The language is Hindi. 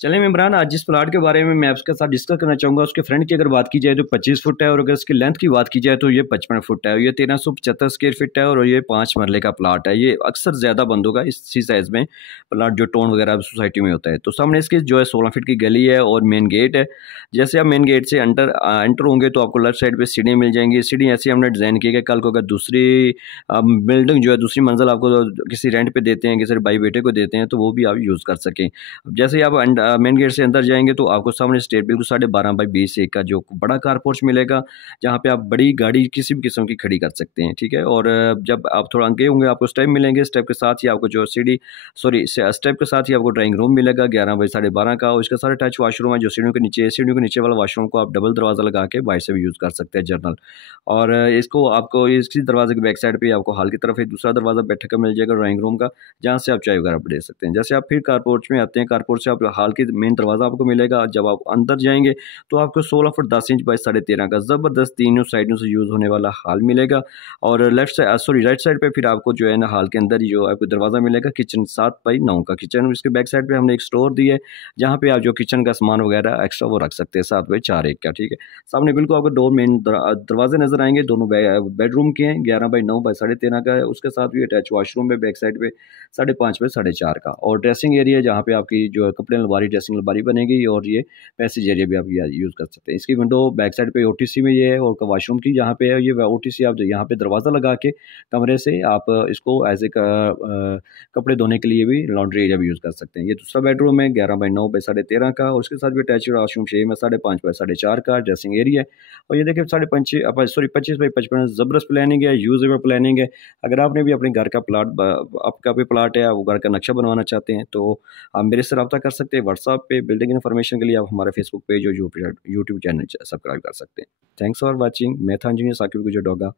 चलें इमरान, आज जिस प्लाट के बारे में मैं आपके साथ डिस्कस करना चाहूँगा उसके फ्रंट की अगर बात की जाए तो 25 फुट है, और अगर इसकी लेंथ की बात की जाए तो ये 55 फुट है। ये 1375 स्क्वायर फीट है और ये 5 मरले का प्लाट है। ये अक्सर ज़्यादा बंद होगा इसी साइज़ में प्लाट जो टाउन वगैरह सोसाइटी में होता है। तो सामने इसकी जो है 16 फीट की गली है और मेन गेट है। जैसे आप मेन गेट से एंटर होंगे तो आपको लेफ्ट साइड पर सीढ़ी मिल जाएंगी। सीढ़ी ऐसी हमने डिज़ाइन की है, कल को अगर दूसरी बिल्डिंग जो है दूसरी मंजिल आपको किसी रेंट पे देते हैं, किसी भाई बेटे को देते हैं, तो वो भी आप यूज़ कर सकें। जैसे ही आप मेन गेट से अंदर जाएंगे तो आपको सामने स्टेट बिल्कुल 12.5 बाई 20 का जो बड़ा कार पोर्च मिलेगा, जहाँ पे आप बड़ी गाड़ी किसी भी किस्म की खड़ी कर सकते हैं। ठीक है, और जब आप थोड़ा आगे होंगे आपको स्टेप मिलेंगे, स्टेप के साथ ही आपको जो सीढ़ी सॉरी स्टेप के साथ ही आपको ड्राइंग रूम मिलेगा 11 बाई 12.5 का, और इसके साथ अटैच वाशरूम है जो सीढ़ियों के नीचे है। सीढ़ियों के नीचे वाला वाशरूम को आप डबल दरवाज़ा लगा के बाहर से भी यूज़ कर सकते हैं जनरल। और इसको आपको इसी दरवाजे के बैक साइड पे आपको हॉल की तरफ एक दूसरा दरवाज़ा बैठक का मिल जाएगा ड्राइंग रूम का, जहाँ से आप चाय वगैरह दे सकते हैं। जैसे आप फिर कारपोर्च में आते हैं, कारपोर्च से आप हॉल की मेन दरवाज़ा आपको मिलेगा। जब आप अंदर जाएंगे तो आपको 16 फुट 10 इंच बाई 13.5 का ज़बरदस्त तीनों साइडों से यूज़ होने वाला हॉल मिलेगा। और राइट साइड पे फिर आपको जो है ना हॉल के अंदर ही जो आपको दरवाज़ा मिलेगा किचन 7 बाई 9 का किचन। इसके बैक साइड पे हमने एक स्टोर दी है, जहाँ पे आप जो किचन का सामान वगैरह एक्स्ट्रा वो रख सकते हैं 7 बाई 4 एक का। ठीक है, सामने बिल्कुल आपको दो मेन दरवाजे नजर आएंगे, दोनों बेडरूम के हैं। 11 बाई 9 बाई 13.5 का है, उसके साथ भी अटैच वॉशरूम है बैक साइड पे 5.5 बाई 4.5 का। और ड्रेसिंग एरिया जहाँ पे आपकी जो है कपड़े अलमारी ड्रेसिंग अलमारी बनेगी, और ये पैसेज एरिया भी आप यूज़ कर सकते हैं। इसकी विंडो बैक साइड पे ओटीसी में ये है, और वॉशरूम की जहाँ पे है ये ओटीसी, आप यहाँ पे दरवाज़ा लगा के कमरे से आप इसको एज ए कपड़े धोने के लिए भी लॉन्ड्री एरिया भी यूज़ कर सकते हैं। ये दूसरा बेडरूम है 11 बाई 9 बाई 13.5 का, और उसके साथ भी अटैच वॉशरूम 6 में 5.5 बाई 4.5 का ड्रेसिंग एरिया है। और ये देखिए 25 बाई 55 ज़बरदस्त प्लानिंग है, यूजेबल प्लानिंग है। अगर आपने भी अपने घर का प्लाट आपका भी प्लाट है, वो घर का नक्शा बनवाना चाहते हैं, तो आप मेरे से रब्ता कर सकते हैं व्हाट्सएप पे। बिल्डिंग इन्फॉर्मेशन के लिए आप हमारे फेसबुक पेज और यूट्यूब चैनल सब्सक्राइब कर सकते हैं। Thanks for watching. मैं था इंजीनियर साकिब गुजर डोगा।